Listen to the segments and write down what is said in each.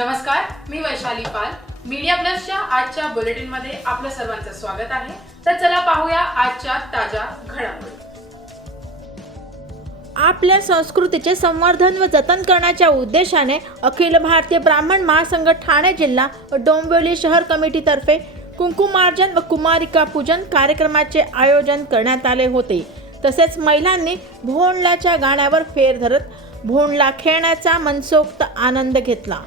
नमस्कार मी वैशाली पाल. मीडिया प्लसच्या आजच्या बुलेटिनमध्ये आपलं सर्वांचं स्वागत आहे. तर चला पाहूया आजच्या ताज्या घडामोडी. आपल्या संस्कृतीचे संवर्धन व जतन करण्याच्या उद्देशाने अखिल भारतीय ब्राह्मण महासंघ ठाणे जिल्हा व डोंबिवली शहर कमिटीतर्फे कुंकुमार्जन व कुमारिका पूजन कार्यक्रमाचे आयोजन करण्यात आले होते. तसेच महिलांनी भोंडलाच्या गाण्यावर फेर धरत भोंडला खेळण्याचा मनसोक्त आनंद घेतला.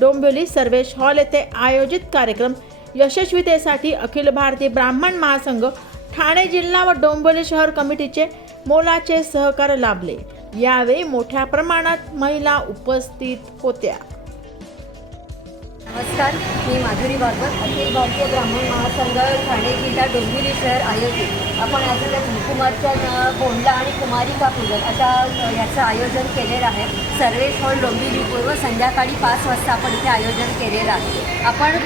डोंबिवली सर्वेश हॉल येथे आयोजित कार्यक्रम यशस्वीतेसाठी अखिल भारतीय ब्राह्मण महासंघ ठाणे जिल्हा व डोंबिवली शहर कमिटीचे मोलाचे सहकार्य लाभले. यावेळी मोठ्या प्रमाणात महिला उपस्थित होत्या. नमस्कार मी माधुरी भागवत अखिल भारतीय ब्राह्मण महासंघ ठाणे जिल्हा डोंबिवली शहर आयोजित. आपण आज कुमारच्या कुंकुमार्चन बोंडला आणि कुमारिका पूजन अशा याचं आयोजन केलेलं आहे. सर्वेश हॉल डोंबिवली पूर्व संध्याकाळी पाच वाजता आपण इथे आयोजन केलेलं आहे. आपण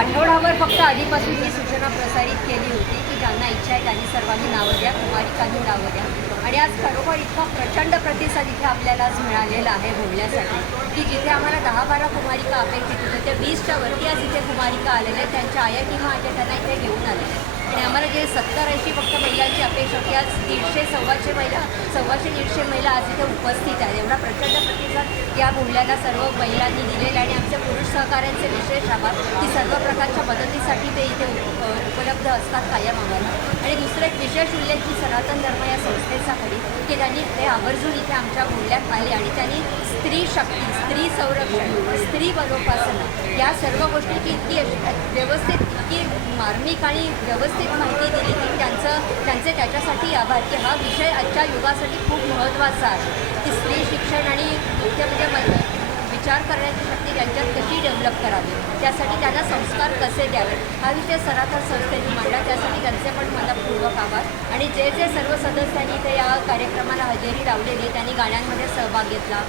आठवडाभर फक्त आधीपासून ही सूचना प्रसारित केली होती की ज्यांना इच्छा आहे त्यांनी सर्वांनी नावं द्या कुमारिकांनी नावं द्या. आणि आज खरोखर इतका प्रचंड प्रतिसाद इथे आपल्याला आज मिळालेला आहे बोलण्यासाठी की जिथे आम्हाला दहा बारा कुमारिका अपेक्षित होत्या त्या वीसच्या वरती आज इथे कुमारिका आलेल्या आहेत त्यांच्या आया किंवा आज्या त्यांना इथे घेऊन आलेल्या आहेत. आणि आम्हाला जे सत्तर ऐंशी फक्त महिलांची अपेक्षा होती आज दीडशे सव्वाशे महिला सव्वाशे दीडशे महिला आज इथे उपस्थित आहेत. एवढा प्रचंड प्रतिसाद या बोलण्याला सर्व महिलांनी दिलेला आणि आमच्या पुरुष सहकाऱ्यांचे विशेष आभार. की सर्व प्रकारच्या मदतीसाठी ते इथे उप- उपलब्ध असतात कायम आम्हाला. आणि दुसरं एक विशेष उल्लेख की सनातन धर्म या संस्थेचा करी की त्यांनी ते आवर्जून इथे आमच्या बोलण्यात आले आणि त्यांनी स्त्री शक्ती स्त्री संरक्षण स्त्री बलोपासना या सर्व गोष्टी की इतकी व्यवस्थित इतकी मार्मिक आणि व्यवस्थित माहिती दिली की त्यांचं त्यांचे त्याच्यासाठी आभार की हा विषय आजच्या युगासाठी खूप महत्त्वाचा आहे की स्त्री शिक्षण आणि मुख्य म्हणजे विचार करण्याची शक्ती त्यांच्यात कशी डेव्हलप करावी? त्यासाठी त्यांना संस्कार कसे द्यावे? हा विषय सनातन संस्थेने मांडला. त्यासाठी त्यांचे पण मला पूर्वक आभार. आणि जे जे सर्व सदस्यांनी ते या कार्यक्रमाला हजेरी लावलेली त्यांनी गाण्यांमध्ये सहभाग घेतला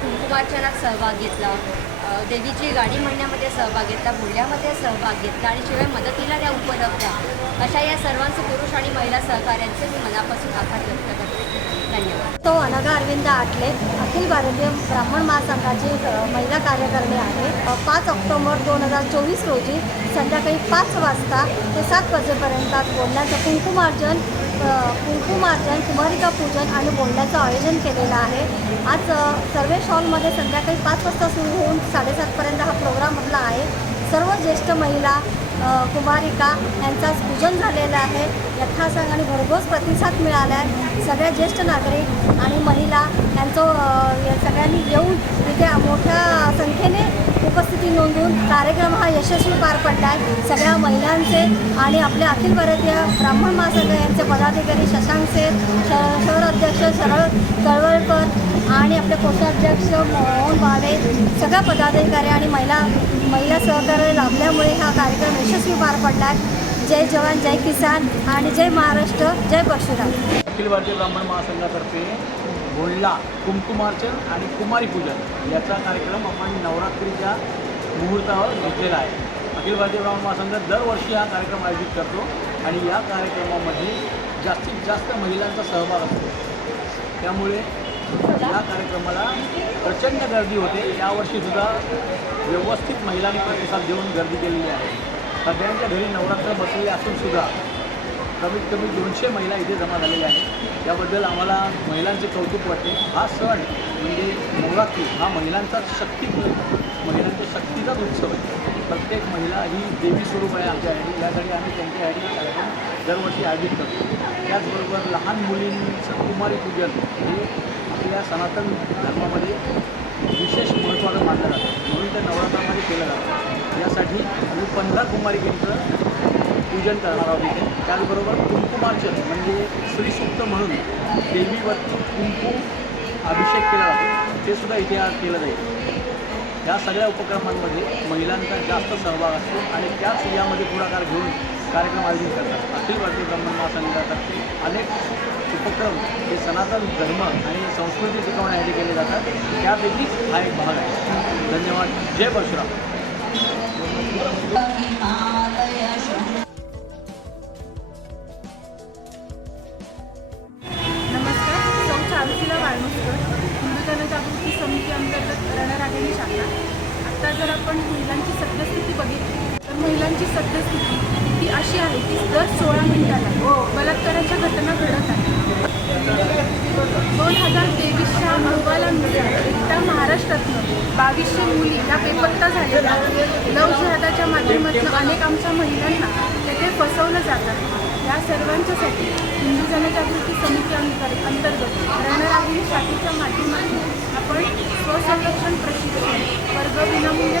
कुंकुमार्चनात सहभाग घेतला देवीची गाणी म्हणण्यामध्ये सहभाग घेतला बोलण्यामध्ये सहभाग घेतला आणि शिवाय मदतीला त्या उपलब्ध अशा या सर्वांचे पुरुष आणि महिला सहकार्यांचे मी मनापासून आभार व्यक्त करते. धन्यवाद. तो अनघा अरविंद आटले अखिल भारतीय ब्राह्मण महासंघाची महिला कार्यकर्ते आहे पाच ऑक्टोबर दोन हजार चोवीस रोजी संध्याकाळी पाच वाजता ते सात वाजेपर्यंत बोलण्याचं कुंकुमार्जन कुंकुमार्जन कुमारिका पूजन आणि बोलण्याचं आयोजन केलेलं आहे. आज सर्वे सर्वेश हॉलमध्ये संध्याकाळी पाच वाजता सुरू होऊन साडेसातपर्यंत हा प्रोग्राम आपला आहे. सर्व ज्येष्ठ महिला कुमारिका यांचाच पूजन झालेलं आहे. यथासांग आणि भरघोस प्रतिसाद मिळाला आहे सगळ्या ज्येष्ठ नागरिक आणि महिला यांचं सगळ्यांनी येऊन तिथे मोठ्या संख्येने उपस्थिती नोंदवून कार्यक्रम हा यशस्वी पार पडला आहे सगळ्या महिलांचे आणि आपले अखिल भारतीय ब्राह्मण महासंघ यांचे पदाधिकारी शशांक सेठ श शहर अध्यक्ष सरळ चळवळ आणि आपले कोषाध्यक्ष मोहन भावे सगळ्या पदाधिकारी आणि महिला महिला सहकार्य लाभल्यामुळे हा कार्यक्रम यशस्वी पार पडला आहे. जय जवान जय किसान आणि जय महाराष्ट्र जय परशुराम. अखिल भारतीय ब्राह्मण महासंघातर्फे भोंडला कुमकुमार्चन आणि कुमारी पूजन याचा कार्यक्रम आपण नवरात्रीच्या मुहूर्तावर घेतलेला आहे. अखिल भारतीय ब्राह्मण महासंघ दरवर्षी हा कार्यक्रम आयोजित करतो आणि या कार्यक्रमामध्ये जास्तीत जास्त महिलांचा सहभाग असतो. त्यामुळे या कार्यक्रमाला प्रचंड गर्दी होते. यावर्षीसुद्धा व्यवस्थित महिलांनी प्रतिसाद देऊन गर्दी केलेली आहे. सगळ्यांच्या घरी नवरात्र बसलेले असूनसुद्धा कमीत कमी दोनशे महिला इथे जमा झालेल्या आहेत. याबद्दल आम्हाला महिलांचे कौतुक वाटते. हा सण म्हणजे नवरात्री हा महिलांचा शक्ती महिलांच्या शक्तीचाच उत्सव आहे. प्रत्येक महिला ही देवी स्वरूप आहे आमच्यासाठी यासाठी आम्ही त्यांच्या हा कार्यक्रम दरवर्षी आयोजित करतो. त्याचबरोबर लहान मुलींचं कुमारी पूजन हे आपल्या सनातन धर्मामध्ये विशेष महत्त्वाचं मानलं जातं. म्हणून ते नवरात्रामध्ये केलं जातं. यासाठी आम्ही पंधरा कुमारिकेंचं पूजन करणार आहोत इथे. त्याचबरोबर कुंकुमार्चन म्हणजे श्रीसूक्त म्हणून देवीवरती कुंकू अभिषेक केला जातो. ते सुद्धा इथे आज केलं जाईल. या सगळ्या उपक्रमांमध्ये महिलांचा जास्त सहभाग असतो आणि त्याच यामध्ये पुढाकार घेऊन कार्यक्रम आयोजित करतात. अखिल भारतीय ब्राह्मण महासंघातर्फे अनेक उपक्रम हे सनातन धर्म आणि संस्कृती शिकवण्यासाठी केले जातात. त्यापैकीच हा एक भाग आहे. धन्यवाद. जय परशुराम. नमस्कार. समिती अंतर्गत रणरागिणी शाखा. आता जर आपण महिलांची सद्यस्थिती बघितली महिलांची सद्यस्थिती ही अशी आहे की दर सोळा मिनिटाला बलात्काराच्या घटना घडत आहेत. दोन हजार तेवीसच्या अहवालानुसार एकट्या महाराष्ट्रातनं बावीसशे मुली ह्या बेपत्ता झालेल्या लव जिहादाच्या माध्यमातून अनेक आमच्या महिलांना तेथे फसवलं जातात या सर्वांच्यासाठी हिंदू जनजागृती समिती अंतर अंतर्गत रणरागिणी शाखेच्या माध्यमातून आपण स्वसंरक्षण प्रशिक्षण वर्ग विनामूल्य